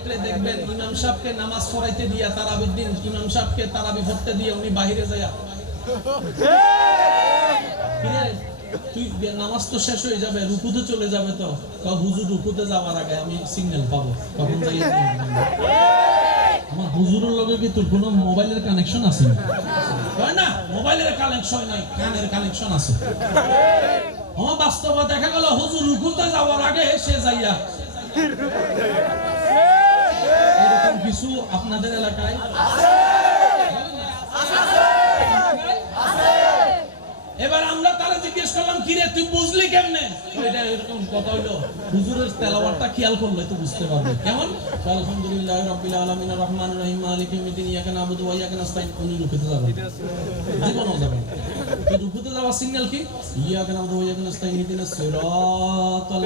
ক্ষেত্রে দেখবেন ইমাম সাহেবকে নামাজ পড়াইতে দিয়া তারাবির দিন ইমাম সাহেবকে তারাবি পড়তে দিয়ে উনি বাইরে যায় তুই নামাজ তো শেষ হয়ে যাবে রুকুতে চলে যাবে তো হুজুর রুকুতে যাওয়ার আগে আমি সিগন্যাল পাবো তখন যাই আমার হুজুরের লগে কি তোর কোনো মোবাইলের কানেকশন আছে না মোবাইলের কানেকশন নাই কানের কানেকশন আছে আমার বাস্তবে দেখা গেল হুজুর রুকুতে যাওয়ার আগে সে যাইয়া এরকম কিছু আপনাদের এলাকায় এবার আমরা তারা জিজ্ঞেস করলাম কি রে তুই বুঝলি কেমনে এটা এরকম কথা হইলো হুজুরের তেলাওয়াতটা খেয়াল করলে তো বুঝতে পারবে কেমন আলহামদুলিল্লাহি রাব্বিল আলামিন রহমানির রহিম মালিকি ইয়াউমিদ্দিন ইয়াকা নাবুদু ওয়া ইয়াকা নাস্তাইন উনি রুকুতে যাবেন জীবনও যাবেন তো রুকুতে যাওয়ার সিগন্যাল কি ইয়াকা নাবুদু ওয়া ইয়াকা নাস্তাইন ইহদিনাস সিরাতাল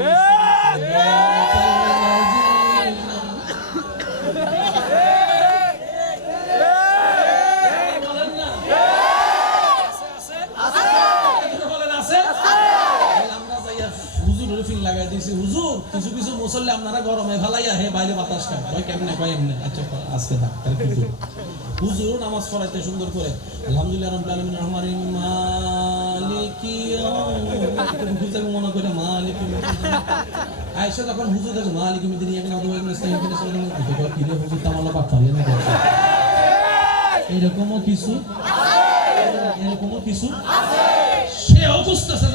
হুজুর কিছু কিছু মুসল্লি আপনারা গরমে ভালাইয়া হে বাইরে বাতাস খায় কয় কেমনে কয় এমনে আচ্ছা আজকে থাক তাহলে কি হুজুর নামাজ পড়াইতে সুন্দর করে আলহামদুলিল্লাহ রাব্বিল আলামিন রহমানির মালিকি হুজুর মনে করে মালিকি আয়েশা যখন হুজুর দেখে মালিকি মিদিন ইয়াকা নাবুদু ওয়া ইয়াকা নাস্তাইন কি রে হুজুর তামালা পাঠ পারি না এরকমও কিছু সেও বুঝতেছে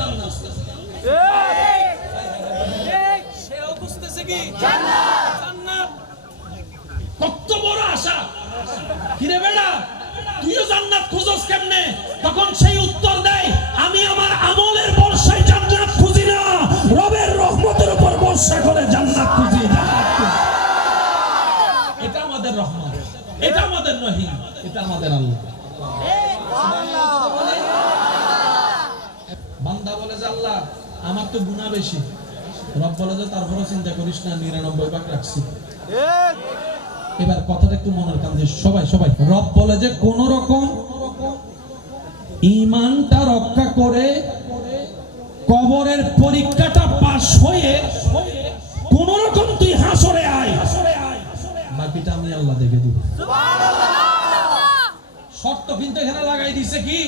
জান্নাত কত বড় আশা কিরে বেটা তুইও জান্নাত খুঁজছ কেমনে তখন সেই উত্তর দেয় আমি আমার আমলের বর্ষায় জান্নাত খুঁজি না রবের রহমতের উপর বর্ষা করে জান্নাত খুঁজি না এটা আমাদের রহমত এটা আমাদের রহিম এটা আমাদের আল্লাহ বান্দা বলে যে আল্লাহ আমার তো গুনাহ বেশি রব বলে যে তারপরে চিন্তা করিস না 99 ভাগ রাখছি এবার কথাটা একটু মনের কান দিয়ে সবাই রব বলে যে কোন রকম ঈমানটা রক্ষা করে কবরের পরীক্ষাটা পাস হয়ে কোন রকম তুই হাসরে আয় বাকিটা আমি আল্লাহ দেখে দিব সুবহানাল্লাহ শর্ত কিন্তু এখানে লাগাই দিয়েছে কি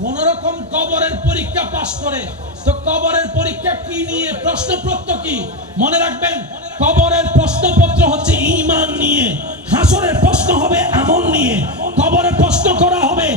কোন রকম কবরের পরীক্ষা পাস করে তো কবরের পরীক্ষা কি নিয়ে প্রশ্নপত্র কি মনে রাখবেন কবরের প্রশ্নপত্র হচ্ছে ঈমান নিয়ে হাসরের প্রশ্ন হবে আমল নিয়ে কবরে প্রশ্ন করা হবে